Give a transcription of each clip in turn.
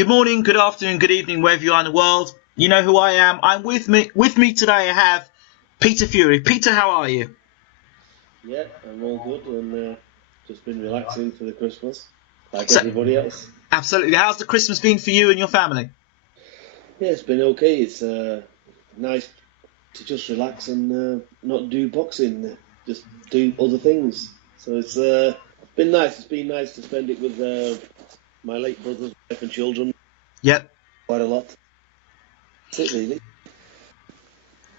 Good morning, good afternoon, good evening, wherever you are in the world. You know who I am. I'm with me today. I have Peter Fury. Peter, how are you? Yeah, I'm all good and just been relaxing for the Christmas, like everybody else. Absolutely. How's the Christmas been for you and your family? Yeah, it's been okay. It's nice to just relax and not do boxing, just do other things. So it's been nice. It's been nice to spend it with my late brother's wife and children Yep. quite a lot. That's it, really.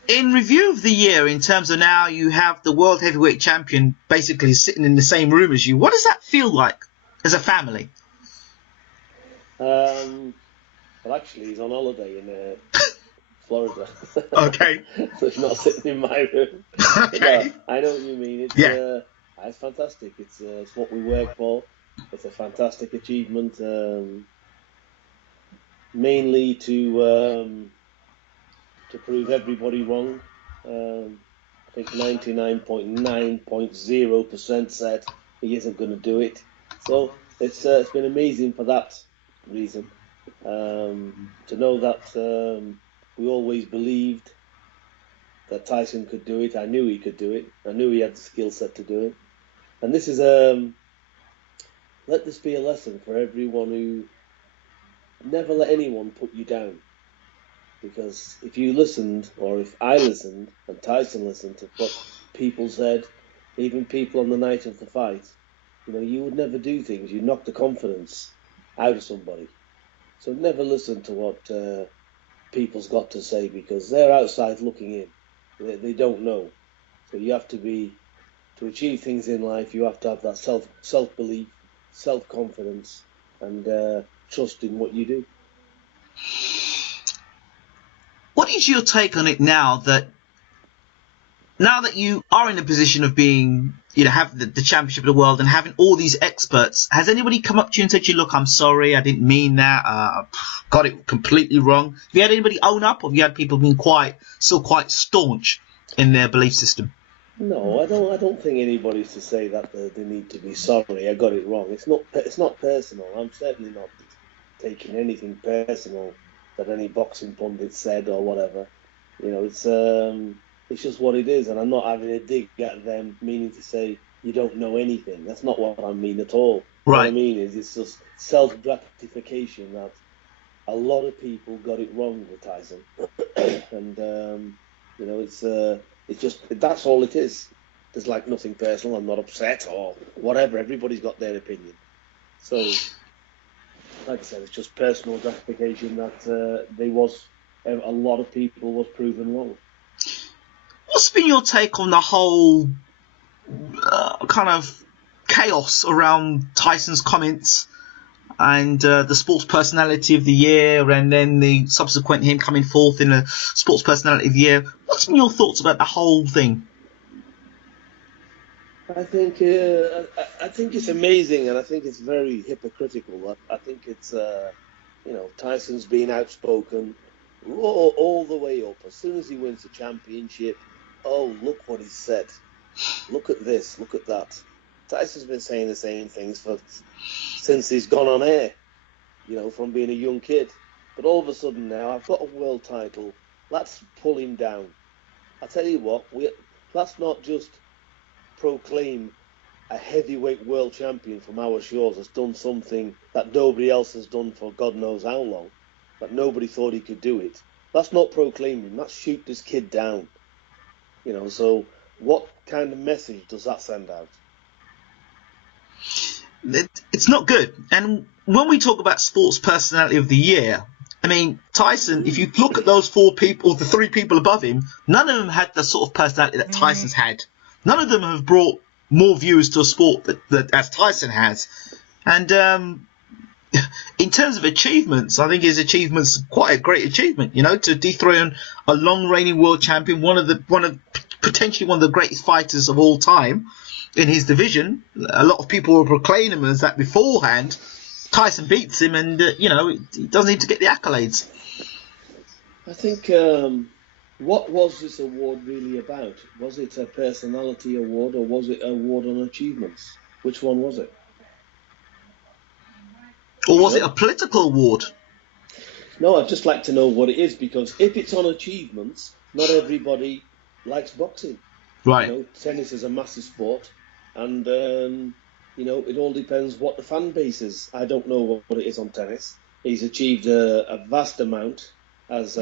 In review of the year, in terms of now you have the World Heavyweight Champion basically sitting in the same room as you, what does that feel like as a family? Well, actually, he's on holiday in Florida. Okay. So he's not sitting in my room. But no, Okay. I know what you mean. Yeah. It's fantastic. It's what we work for. It's a fantastic achievement, mainly to prove everybody wrong. I think 99.9.0% said he isn't going to do it. So it's been amazing for that reason. To know that we always believed that Tyson could do it. I knew he could do it. I knew he had the skill set to do it. And this is let this be a lesson for everyone who never let anyone put you down. Because if you listened, or if I listened, and Tyson listened to what people said, even people on the night of the fight, you would never do things. You knock the confidence out of somebody. So never listen to what people's got to say, because they're outside looking in. They don't know. So you have to achieve things in life, you have to have that self-belief, self-confidence, and trust in what you do. What is your take on it now that you are in a position of being, have the championship of the world and having all these experts? Has anybody come up to you and said to you, look, I'm sorry, I didn't mean that, got it completely wrong? Have you had anybody own up, or have you had people being still quite staunch in their belief system? No, I don't think anybody's to say that they need to be sorry. I got it wrong. It's not personal. I'm certainly not taking anything personal that any boxing pundit said or whatever. It's just what it is, and I'm not having a dig at them, meaning to say you don't know anything. That's not what I mean at all. Right. What I mean is it's just self-gratification that a lot of people got it wrong with Tyson, and it's just that's all it is. There's like nothing personal. I'm not upset or whatever. Everybody's got their opinion. So, like I said, it's just personal gratification that a lot of people was proven wrong. What's been your take on the whole kind of chaos around Tyson's comments and the sports personality of the year, and then the subsequent him coming forth in the sports personality of the year? What's been your thoughts about the whole thing? I think it's amazing, and I think it's very hypocritical. I think it's Tyson's been outspoken all the way up. As soon as he wins the championship, oh, look what he said. Look at this, look at that. Tyson's been saying the same things since he's gone on air, from being a young kid. But all of a sudden now, I've got a world title. Let's pull him down. I tell you what, let's not just proclaim a heavyweight world champion from our shores has done something that nobody else has done for God knows how long, but nobody thought he could do it. Let's not proclaim him. Let's shoot this kid down. So what kind of message does that send out? It's not good. And when we talk about sports personality of the year, I mean, Tyson, if you look at those four people, the three people above him, none of them had the sort of personality that Tyson's had. None of them have brought more viewers to a sport that as Tyson has. And in terms of achievements, I think his achievement's quite a great achievement. To dethrone a long-reigning world champion, potentially one of the greatest fighters of all time in his division. A lot of people were proclaiming him as that beforehand. Tyson beats him, and he doesn't need to get the accolades. I think what was this award really about? Was it a personality award, or was it an award on achievements? Which one was it? Or was it a political award? No, I'd just like to know what it is, because if it's on achievements, not everybody likes boxing. Right. Tennis is a massive sport, and it all depends what the fan base is. I don't know what it is on tennis. He's achieved a vast amount as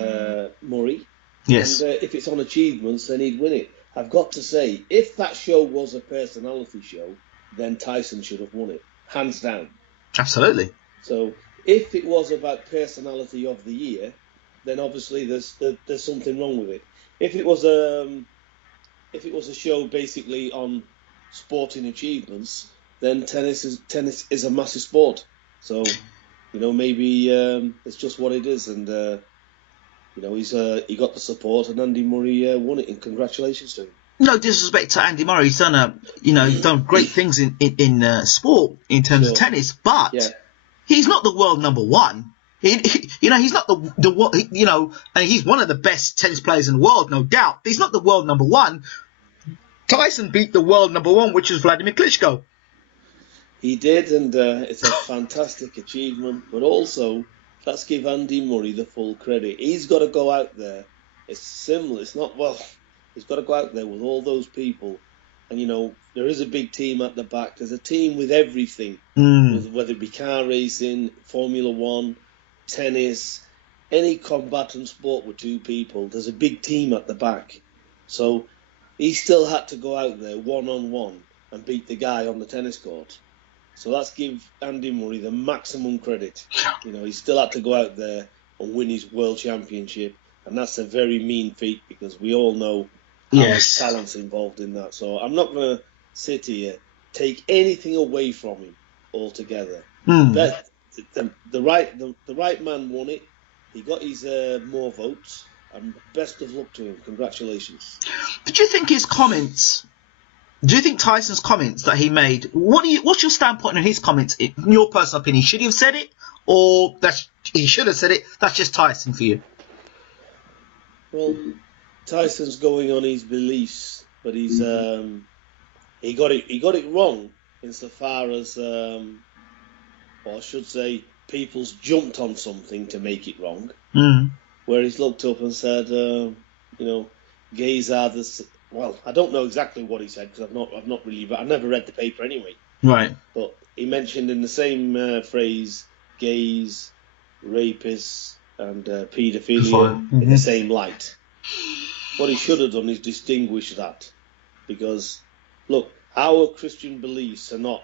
Murray, Yes. and if it's on achievements, then he'd win it. I've got to say, if that show was a personality show, then Tyson should have won it, hands down. Absolutely. So if it was about personality of the year, then obviously there's something wrong with it. If it was a show basically on sporting achievements, then tennis is a massive sport. So maybe it's just what it is, and he got the support, and Andy Murray won it, and congratulations to him. No disrespect to Andy Murray, he's done great things in sport in terms of tennis, but he's not the world number one. He's not and he's one of the best tennis players in the world, no doubt. But he's not the world number one. Tyson beat the world number one, which is Vladimir Klitschko. He did, and it's a fantastic achievement. But also, let's give Andy Murray the full credit. He's got to go out there. It's similar. It's not, he's got to go out there with all those people. And, there is a big team at the back. There's a team with everything, whether it be car racing, Formula One, tennis, any combatant sport with two people. There's a big team at the back. So he still had to go out there one-on-one and beat the guy on the tennis court. So let's give Andy Murray the maximum credit. He still had to go out there and win his world championship. And that's a very mean feat, because we all know how much talent's involved in that. So I'm not going to sit here, take anything away from him altogether. But the right man won it. He got his more votes. And best of luck to him. Congratulations. Did you think his comments... Do you think Tyson's comments that he made, what's your standpoint on his comments, in your personal opinion? Should he have said it, or he should have said it? That's just Tyson for you. Well, Tyson's going on his beliefs, but he's he got it wrong insofar as, or I should say, people's jumped on something to make it wrong. Where he's looked up and said, gays are the... Well, I don't know exactly what he said, because I've never read the paper anyway. Right. But he mentioned in the same phrase gays, rapists, and paedophilia in the same light. What he should have done is distinguish that, because look, our Christian beliefs are not,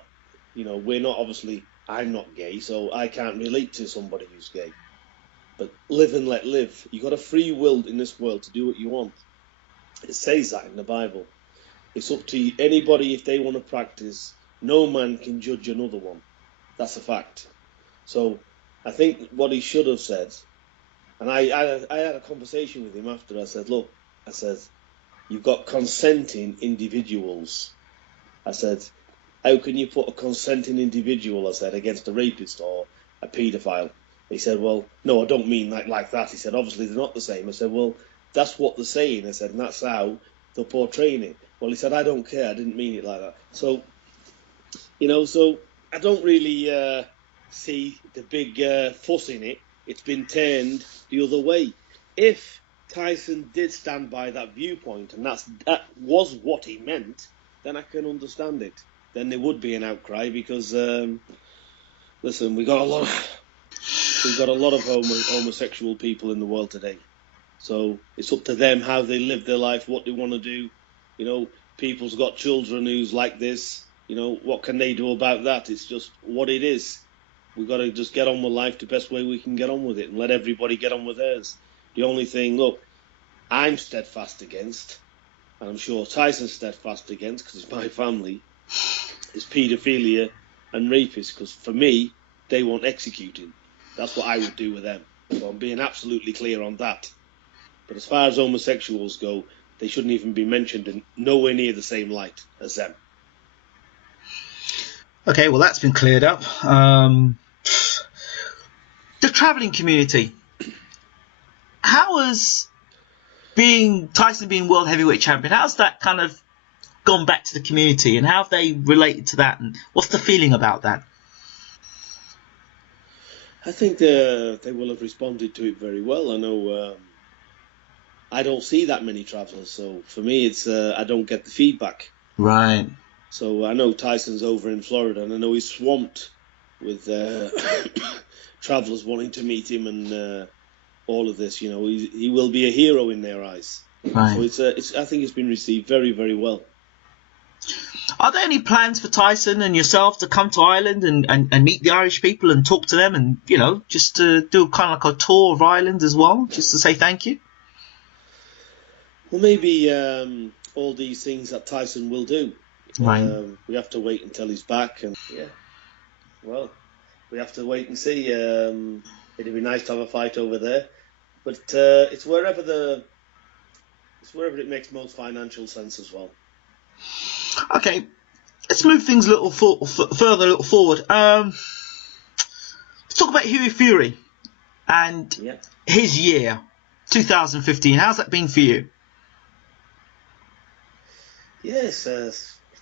we're not, obviously I'm not gay, so I can't relate to somebody who's gay. But live and let live. You got a free will in this world to do what you want. It says that in the Bible. It's up to anybody if they want to practice. No man can judge another one. That's a fact. So I think what he should have said, and I had a conversation with him after. I said, look, you've got consenting individuals. I said, how can you put a consenting individual, against a rapist or a paedophile? He said, well, no, I don't mean like that. He said, obviously they're not the same. I said, well, that's what they're saying. I said, and that's how they're portraying it. Well, he said, I don't care. I didn't mean it like that. So, so I don't really see the big fuss in it. It's been turned the other way. If Tyson did stand by that viewpoint, and that was what he meant, then I can understand it. Then there would be an outcry, because, listen, we've got a lot of homosexual people in the world today. So it's up to them how they live their life, what they want to do. People's got children who's like this. What can they do about that? It's just what it is. We've got to just get on with life the best way we can get on with it, and let everybody get on with theirs. The only thing, look, I'm steadfast against, and I'm sure Tyson's steadfast against, because it's my family, is paedophilia and rapists, because for me, they want executing. That's what I would do with them. So I'm being absolutely clear on that. But as far as homosexuals go, they shouldn't even be mentioned in nowhere near the same light as them. Okay, well, that's been cleared up. The travelling community. How has Tyson being world heavyweight champion, how's that kind of gone back to the community, and how have they related to that, and what's the feeling about that? I think they will have responded to it very well. I know I don't see that many travellers, so for me, it's I don't get the feedback. Right. So I know Tyson's over in Florida, and I know he's swamped with travellers wanting to meet him and all of this. You know, he will be a hero in their eyes. Right. So I think it's been received very, very well. Are there any plans for Tyson and yourself to come to Ireland and meet the Irish people and talk to them and, you know, just to do kind of like a tour of Ireland as well, just to say thank you? Well, maybe all these things that Tyson will do. Right. We have to wait until he's back, and well, we have to wait and see. It'd be nice to have a fight over there, but it's wherever it makes most financial sense as well. Okay, let's move things a little further forward. Let's talk about Hughie Fury and his year, 2015. How's that been for you? Yes,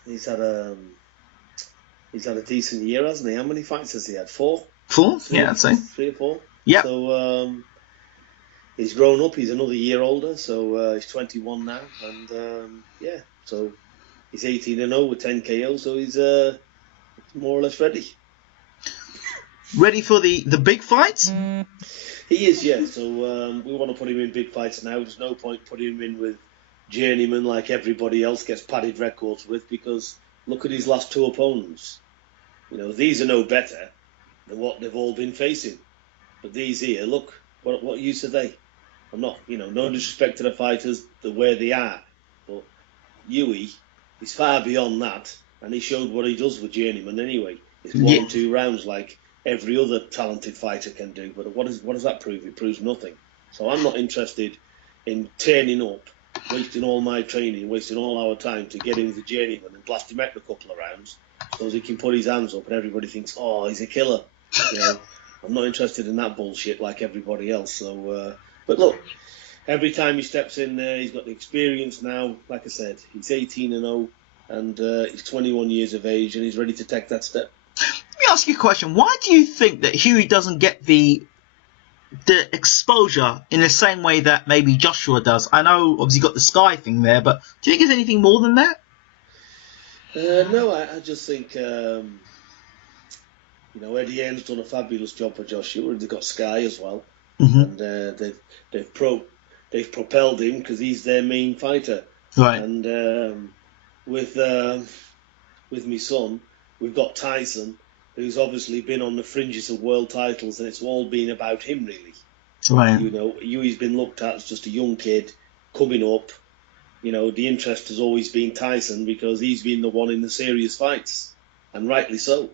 he's had a decent year, hasn't he? How many fights has he had? 4? 4? Yeah, I'd say 3 or 4. Yeah. So he's grown up. He's another year older. So he's 21 now, and so he's 18-0 with 10 KO. So he's more or less ready. Ready for the big fights? He is, yeah. So we want to put him in big fights now. There's no point putting him in with journeyman like everybody else gets padded records with, because look at his last 2 opponents. You know, these are no better than what they've all been facing. But these here, look, what use are they? I'm not, no disrespect to the fighters, the way they are. But Hughie is far beyond that, and he showed what he does with journeyman anyway. It's 1 or 2 rounds like every other talented fighter can do. But what does that prove? It proves nothing. So I'm not interested in turning up, wasting all my training, wasting all our time to get into the journeyman and blast him out a couple of rounds so he can put his hands up and everybody thinks, oh, he's a killer. I'm not interested in that bullshit like everybody else. So, but look, every time he steps in there, he's got the experience now. Like I said, he's 18-0 and he's 21 years of age and he's ready to take that step. Let me ask you a question. Why do you think that Hughie doesn't get the exposure in the same way that maybe Joshua does? I know obviously got the Sky thing there, but do you think there's anything more than that? No, I just think Eddie Hearn's done a fabulous job for Joshua. They've got Sky as well, and they've propelled him because he's their main fighter. Right. And with my son, we've got Tyson, who's obviously been on the fringes of world titles, and it's all been about him, really. Right. Hughie's been looked at as just a young kid coming up. The interest has always been Tyson because he's been the one in the serious fights, and rightly so.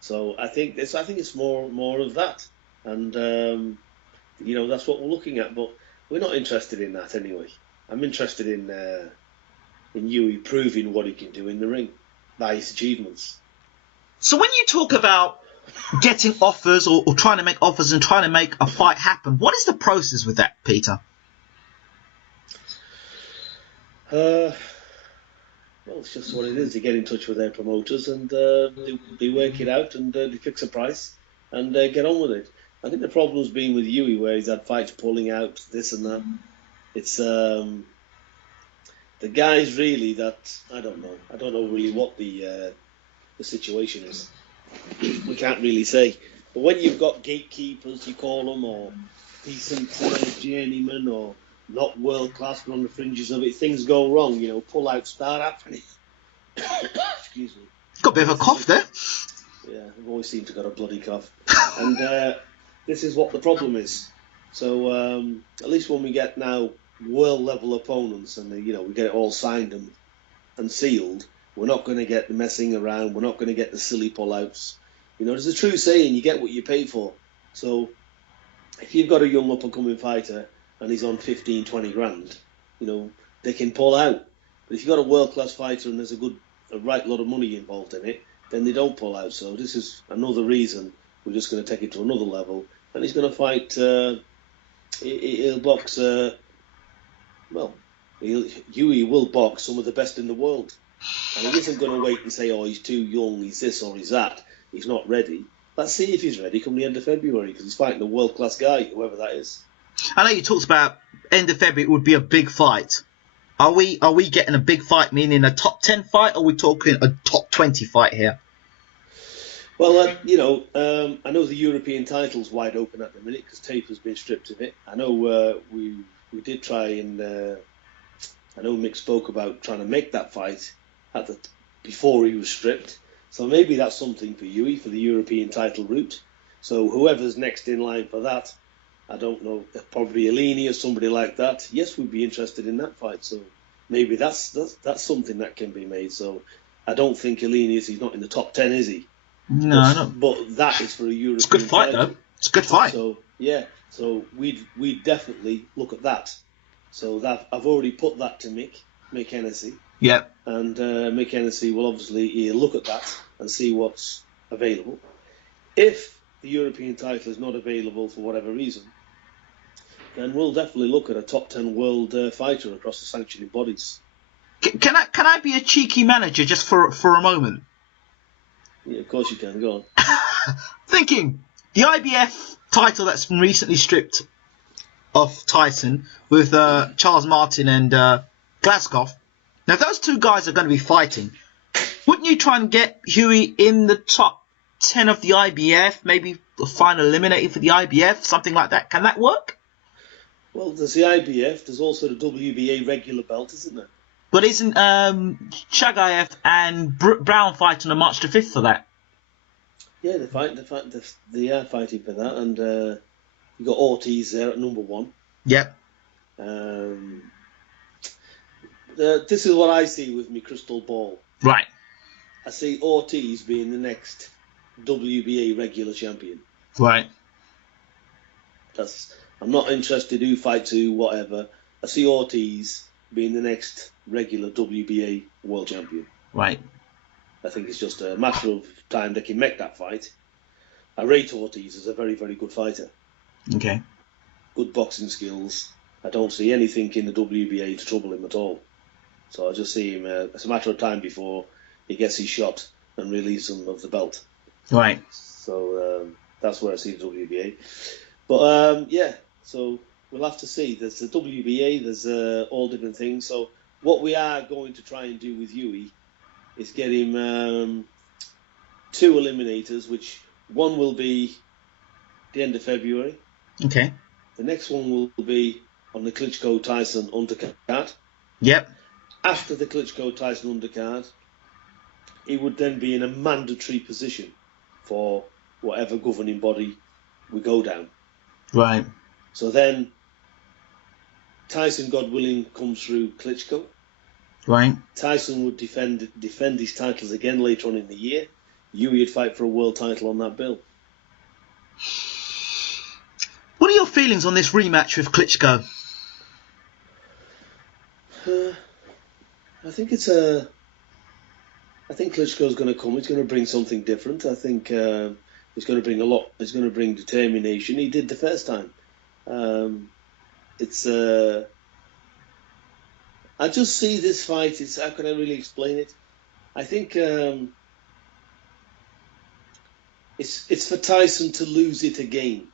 So I think it's more of that, and that's what we're looking at. But we're not interested in that anyway. I'm interested in Hughie proving what he can do in the ring by his achievements. So when you talk about getting offers or trying to make offers and trying to make a fight happen, what is the process with that, Peter? Well, it's just what it is. They get in touch with their promoters and they work it out and they fix a price and get on with it. I think the problem's been with Hughie, where he's had fights pulling out, this and that. It's the guys really that I don't know. I don't know really what the situation is. We can't really say. But when you've got gatekeepers, you call them, or decent journeymen, or not world class, but on the fringes of it, things go wrong. Pull out, start happening. Excuse me. Got a bit of a cough there. Yeah, I've always seemed to got a bloody cough. And this is what the problem is. So at least when we get now world level opponents, and we get it all signed and sealed, we're not going to get the messing around. We're not going to get the silly pull-outs. There's a true saying, you get what you pay for. So if you've got a young up-and-coming fighter and he's on 15, 20 grand, they can pull out. But if you've got a world-class fighter and there's a right lot of money involved in it, then they don't pull out. So this is another reason we're just going to take it to another level. And he's going to fight, he'll box, Hughie will box some of the best in the world. And he isn't going to wait and say, oh, he's too young, he's this or he's that. He's not ready. let's see if he's ready come the end of February, because he's fighting a world-class guy, whoever that is. I know you talked about end of February would be a big fight. Are we getting a big fight, meaning a top 10 fight, or are we talking a top 20 fight here? Well, I know the European title's wide open at the minute because Tafer's been stripped of it. I know we did try and I know Mick spoke about trying to make that fight before he was stripped. So maybe that's something for Hughie for the European title route. So whoever's next in line for that, I don't know, probably Alini or somebody like that. Yes, we'd be interested in that fight. So maybe that's something that can be made. So I don't think Alini he's not in the top 10, is he? No, no. But that is for a European It's a good fight, title. though. It's a good fight. So yeah, so we'd definitely look at that. So that I've already put that to Mick Hennessy. Yeah. And Mick Hennessy will obviously look at that and see what's available. If the European title is not available for whatever reason, then we'll definitely look at a top 10 world fighter across the sanctioning bodies. Can I be a cheeky manager just for a moment? Yeah, of course you can. Go on. Thinking the IBF title that's been recently stripped of Tyson with Charles Martin and Glasgow. Now, those two guys are going to be fighting. Wouldn't you try and get Hughie in the top 10 of the IBF? Maybe the final eliminator for the IBF, something like that. Can that work? Well, there's the IBF. There's also the WBA regular belt, isn't there? But isn't Chagayev and Brown fighting on March the 5th for that? Yeah, they are fighting for that. And you've got Ortiz there at number 1. Yep. This is what I see with my crystal ball. Right. I see Ortiz being the next WBA regular champion. Right. I'm not interested who fights who, whatever. I see Ortiz being the next regular WBA world champion. Right. I think it's just a matter of time they can make that fight. I rate Ortiz as a very, very good fighter. Okay. Good boxing skills. I don't see anything in the WBA to trouble him at all. So I just see him, it's a matter of time before he gets his shot and relieves him of the belt. Right. So that's where I see the WBA. But yeah, so we'll have to see. There's the WBA, there's all different things. So what we are going to try and do with Hughie is get him 2 eliminators, which one will be the end of February. Okay. The next one will be on the Klitschko-Tyson undercard. Yep. After the Klitschko-Tyson undercard, he would then be in a mandatory position for whatever governing body we go down. Right. So then Tyson, God willing, comes through Klitschko. Right. Tyson would defend his titles again later on in the year. Hughie would fight for a world title on that bill. What are your feelings on this rematch with Klitschko? I think Klitschko's going to come. He's going to bring something different. I think he's going to bring a lot. He's going to bring determination. He did the first time. I just see this fight. How can I really explain it? I think it's for Tyson to lose it again.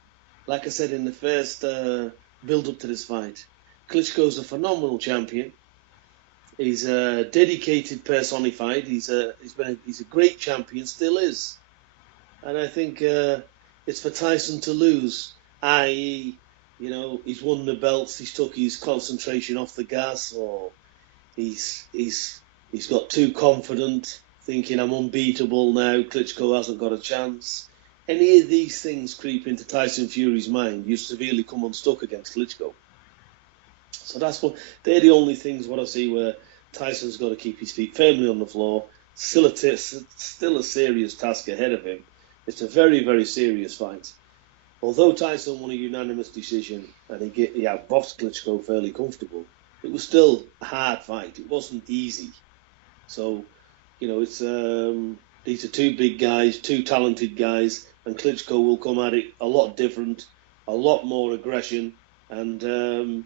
Like I said in the first build-up to this fight, Klitschko's a phenomenal champion. He's a dedicated, personified. He's a great champion, still is. And I think it's for Tyson to lose, i.e., he's won the belts, he's took his concentration off the gas, or he's got too confident, thinking I'm unbeatable now, Klitschko hasn't got a chance. Any of these things creep into Tyson Fury's mind, you severely come unstuck against Klitschko. So they're the only things what I see where Tyson's got to keep his feet firmly on the floor. Still a serious task ahead of him. It's a very, very serious fight. Although Tyson won a unanimous decision and he outboxed Klitschko fairly comfortable, it was still a hard fight. It wasn't easy. So, it's these are 2 big guys, 2 talented guys, and Klitschko will come at it a lot different, a lot more aggression, and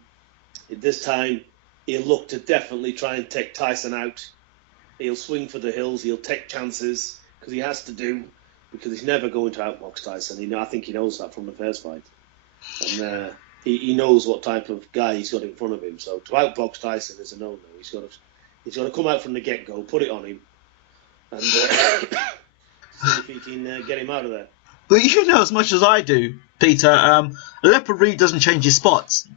this time he'll look to definitely try and take Tyson out. He'll swing for the hills. He'll take chances because he has to do. because he's never going to outbox Tyson. I think he knows that from the first fight, and he knows what type of guy he's got in front of him. So to outbox Tyson is a no-no. He's got to come out from the get-go, put it on him, and see if he can get him out of there. But you know as much as I do, Peter, Leopard Reed doesn't change his spots.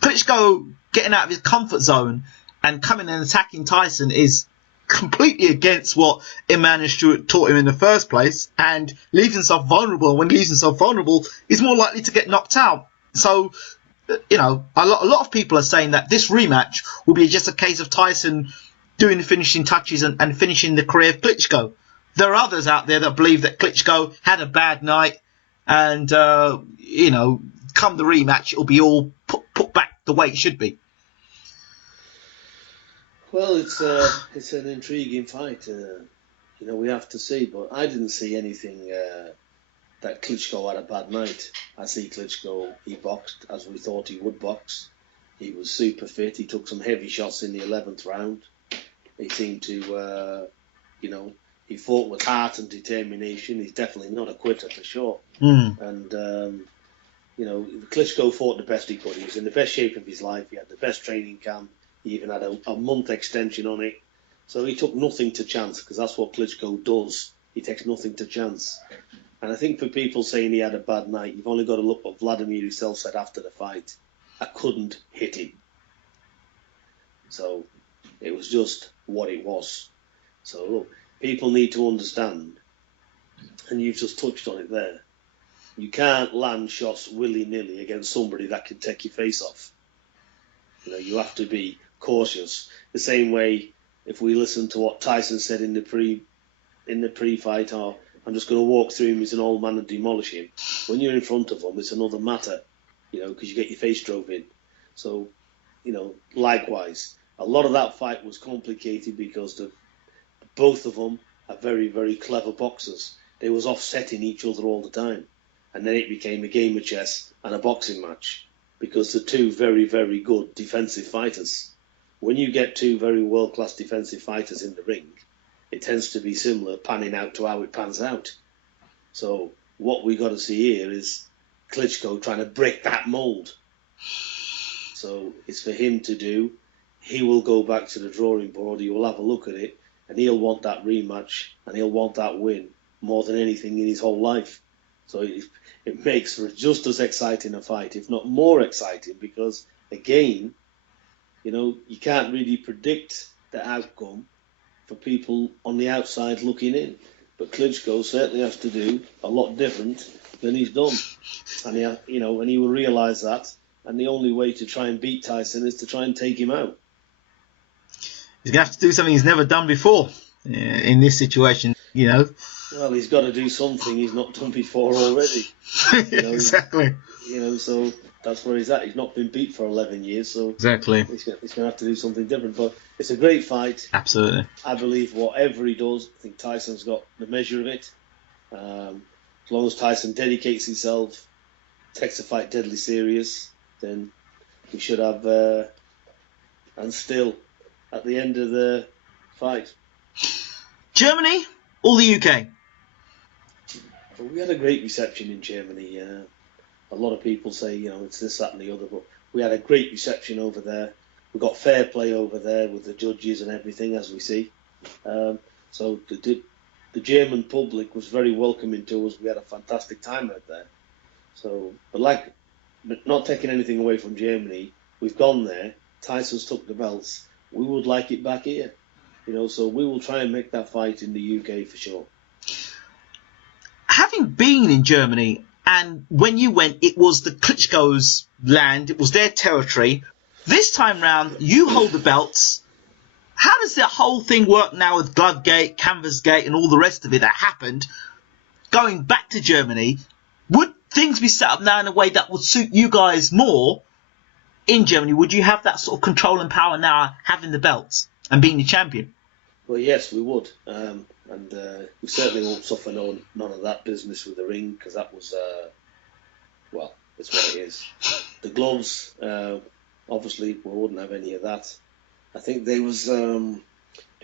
Klitschko getting out of his comfort zone and coming and attacking Tyson is completely against what Emmanuel Stewart taught him in the first place, and leaves himself vulnerable. And when he leaves himself vulnerable, he's more likely to get knocked out. So, a lot of people are saying that this rematch will be just a case of Tyson doing the finishing touches and finishing the career of Klitschko. There are others out there that believe that Klitschko had a bad night, and come the rematch, it'll be all put back the way it should be. Well, it's an intriguing fight. We have to see, but I didn't see anything that Klitschko had a bad night. I see Klitschko, he boxed as we thought he would box. He was super fit. He took some heavy shots in the 11th round. He seemed to, he fought with heart and determination. He's definitely not a quitter for sure. And, Klitschko fought the best he could. He was in the best shape of his life. He had the best training camp. He even had a month extension on it. So he took nothing to chance, because that's what Klitschko does. He takes nothing to chance. And I think for people saying he had a bad night, you've only got to look what Vladimir himself said after the fight. I couldn't hit him. So it was just what it was. So look, people need to understand, and you've just touched on it there, you can't land shots willy-nilly against somebody that can take your face off. You have to be cautious. The same way, if we listen to what Tyson said in the pre-fight, or I'm just going to walk through him as an old man and demolish him. When you're in front of him, it's another matter, because you get your face drove in. So, likewise, a lot of that fight was complicated because both of them are very, very clever boxers. They was offsetting each other all the time, and then it became a game of chess and a boxing match, because they're two very, very good defensive fighters. When you get two very world-class defensive fighters in the ring, it tends to be similar, panning out to how it pans out. So what we got to see here is Klitschko trying to break that mould. So it's for him to do. He will go back to the drawing board, he will have a look at it, and he'll want that rematch, and he'll want that win more than anything in his whole life. So it makes for just as exciting a fight, if not more exciting, because, again, you can't really predict the outcome for people on the outside looking in. But Klitschko certainly has to do a lot different than he's done. And he will realise that. And the only way to try and beat Tyson is to try and take him out. He's going to have to do something he's never done before in this situation, Well, he's got to do something he's not done before already. Exactly. So that's where he's at. He's not been beat for 11 years, so exactly. He's going to have to do something different. But it's a great fight. Absolutely. I believe whatever he does, I think Tyson's got the measure of it. As long as Tyson dedicates himself, takes the fight deadly serious, then we should have, and still, at the end of the fight. Germany or the UK? Well, we had a great reception in Germany. A lot of people say, it's this, that and the other, but we had a great reception over there. We got fair play over there with the judges and everything, as we see. So the German public was very welcoming to us. We had a fantastic time out there. So, but not taking anything away from Germany, we've gone there. Tyson's took the belts. We would like it back here. So we will try and make that fight in the UK for sure. Having been in Germany, and when you went, it was the Klitschko's land, it was their territory. This time round, you hold the belts. How does the whole thing work now with Glovegate, Canvasgate, and all the rest of it that happened? Going back to Germany, would things be set up now in a way that would suit you guys more in Germany? Would you have that sort of control and power now, having the belts and being the champion? Well, yes, we would. And we certainly won't suffer none of that business with the ring, because that was, it's what it is. The gloves, obviously, we wouldn't have any of that. I think they was the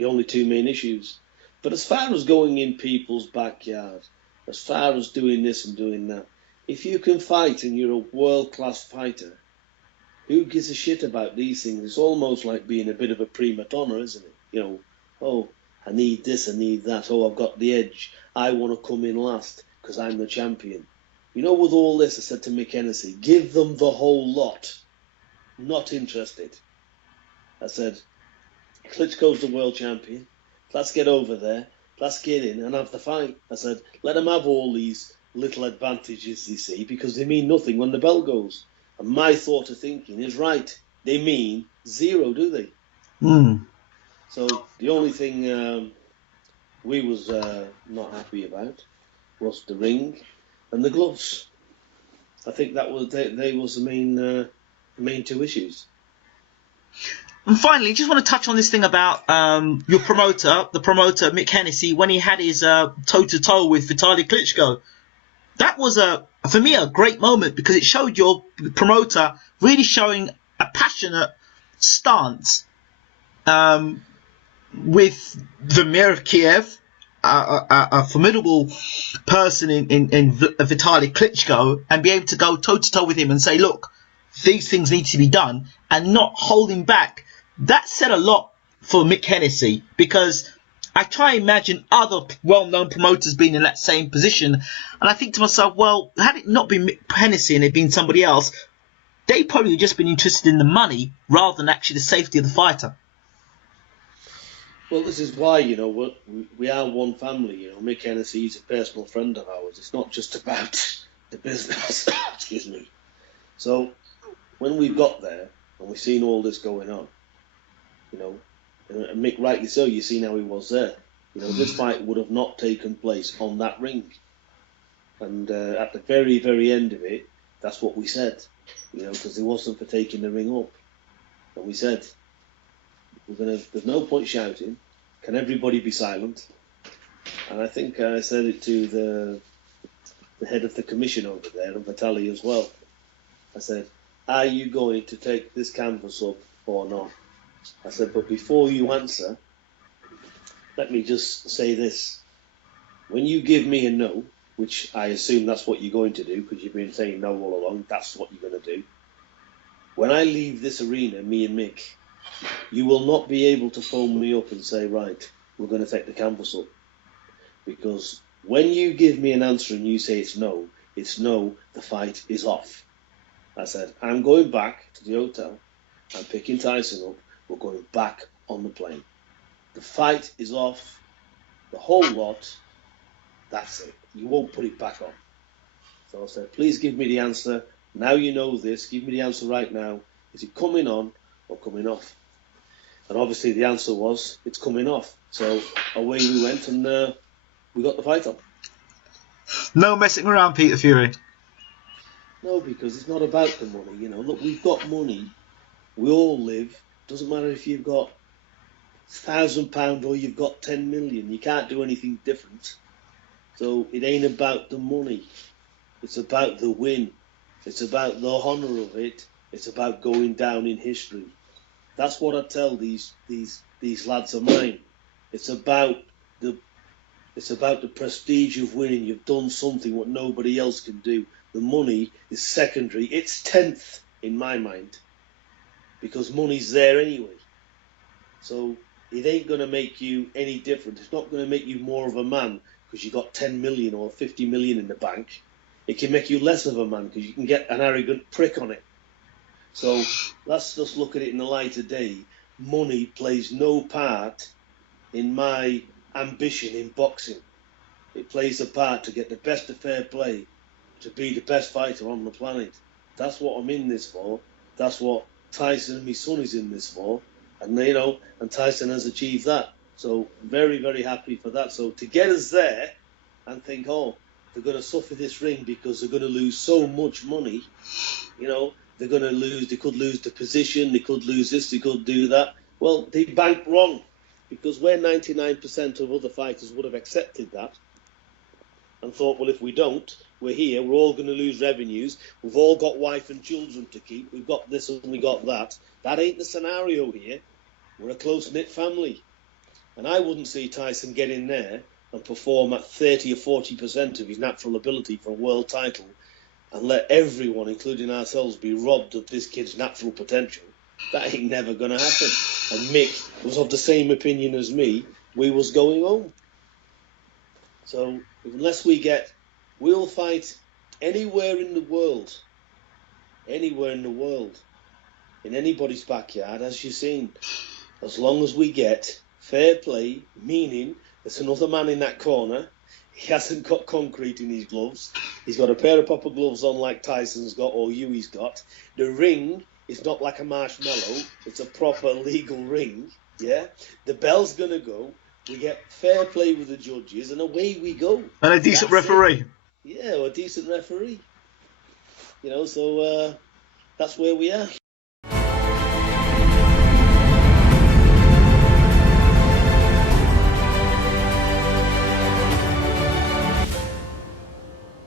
only two main issues. But as far as going in people's backyard, as far as doing this and doing that. If you can fight and you're a world-class fighter, who gives a shit about these things? It's almost like being a bit of a prima donna, isn't it? You know, oh, I need this, I need that. Oh, I've got the edge. I want to come in last because I'm the champion. You know, with all this, I said to Mick Hennessy, give them the whole lot. Not interested. I said, Klitschko's the world champion. Let's get over there. Let's get in and have the fight. I said, let them have all these little advantages they see because they mean nothing when the bell goes. And my thought of thinking is right. They mean zero, do they? So the only thing we was not happy about was the ring and the gloves. I think that was they was the main two issues. And finally, just want to touch on this thing about your promoter, Mick Hennessy, when he had his toe-to-toe with Vitaly Klitschko. That was, for me, a great moment because it showed your promoter really showing a passionate stance with Vladimir Kiev, a formidable person in Vitaly Klitschko, and be able to go toe-to-toe with him and say, look, these things need to be done, and not holding back. That said a lot for Mick Hennessy, because I try and imagine other well-known promoters being in that same position, and I think to myself, well, had it not been Mick Hennessy and it been somebody else, they probably just been interested in the money rather than actually the safety of the fighter. Well, this is why, you know, we are one family. You know, Mick Hennessy is a personal friend of ours. It's not just about the business. Excuse me. So when we got there and we've seen all this going on, you know, and Mick, rightly so, you've seen how he was there. You know, this fight would have not taken place on that ring. And at the very, very end of it, that's what we said. You know, because it wasn't for taking the ring up. And we said, there's no point shouting. Can everybody be silent? And I think I said it to the head of the commission over there, and Vitaly as well. I said, are you going to take this canvas up or not? I said, but before you answer, let me just say this. When you give me a no, which I assume that's what you're going to do, because you've been saying no all along, that's what you're going to do. When I leave this arena, me and Mick, you will not be able to phone me up and say, right, we're going to take the canvas up. Because when you give me an answer and you say it's no, the fight is off. I said, I'm going back to the hotel, I'm picking Tyson up, we're going back on the plane. The fight is off, the whole lot, that's it. You won't put it back on. So I said, please give me the answer. Now you know this, give me the answer right now. Is it coming on or coming off? And obviously the answer was, it's coming off. So away we went and we got the fight on. No messing around, Peter Fury. No, because it's not about the money. You know, look, we've got money. We all live. Doesn't matter if you've got £1,000 or you've got 10 million. You can't do anything different. So it ain't about the money. It's about the win. It's about the honour of it. It's about going down in history. That's what I tell these lads of mine. It's about the prestige of winning. You've done something what nobody else can do. The money is secondary. It's 10th in my mind, because money's there anyway. So it ain't going to make you any different. It's not going to make you more of a man because you got 10 million or 50 million in the bank. It can make you less of a man because you can get an arrogant prick on it. So let's just look at it in the light of day. Money plays no part in my ambition in boxing. It plays a part to get the best of fair play, to be the best fighter on the planet. That's what I'm in this for. That's what Tyson and my son is in this for. And, you know, and Tyson has achieved that. So very, very happy for that. So to get us there and think, oh, they're going to suffer this ring because they're going to lose so much money, you know, they could lose the position, they could lose this, they could do that. Well, they banked wrong, because where 99% of other fighters would have accepted that and thought, well, if we don't, we're here, we're all going to lose revenues, we've all got wife and children to keep, we've got this and we got that. That ain't the scenario here. We're a close-knit family. And I wouldn't see Tyson get in there and perform at 30 or 40% of his natural ability for a world title, and let everyone, including ourselves, be robbed of this kid's natural potential, that ain't never going to happen. And Mick was of the same opinion as me. We was going home. So unless we'll fight anywhere in the world, in anybody's backyard, as you've seen, as long as we get fair play, meaning there's another man in that corner. He hasn't got concrete in his gloves. He's got a pair of proper gloves on like Tyson's got or Hughie's got. The ring is not like a marshmallow. It's a proper legal ring. Yeah? The bell's going to go. We get fair play with the judges, and away we go. And a decent referee. Yeah, a decent referee. So that's where we are.